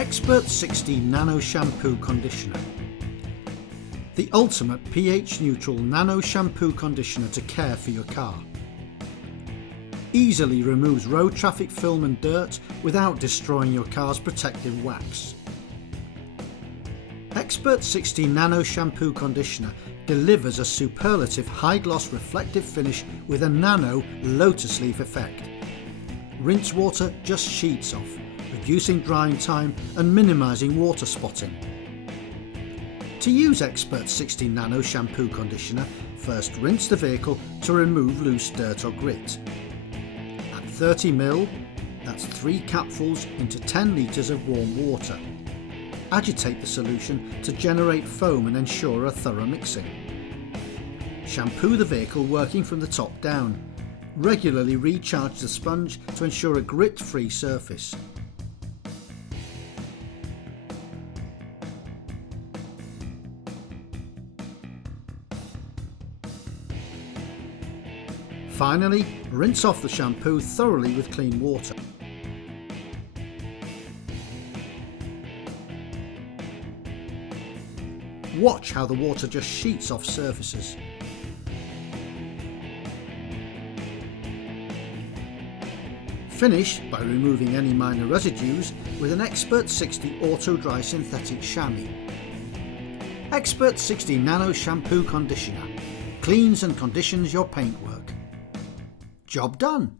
Xpert-60 Nano Shampoo Conditioner. The ultimate pH-neutral nano shampoo conditioner to care for your car. Easily removes road traffic film and dirt without destroying your car's protective wax. Xpert-60 Nano Shampoo Conditioner delivers a superlative high-gloss reflective finish with a nano lotus leaf effect. Rinse water just sheets off, reducing drying time and minimising water spotting. To use Xpert-60 Nano Shampoo Conditioner, first rinse the vehicle to remove loose dirt or grit. Add 30 ml, that's 3 capfuls into 10 litres of warm water. Agitate the solution to generate foam and ensure a thorough mixing. Shampoo the vehicle working from the top down. Regularly recharge the sponge to ensure a grit-free surface. Finally, rinse off the shampoo thoroughly with clean water. Watch how the water just sheets off surfaces. Finish by removing any minor residues with an Xpert-60 Auto Dry Synthetic Chamois. Xpert-60 Nano Shampoo Conditioner cleans and conditions your paintwork. Job done!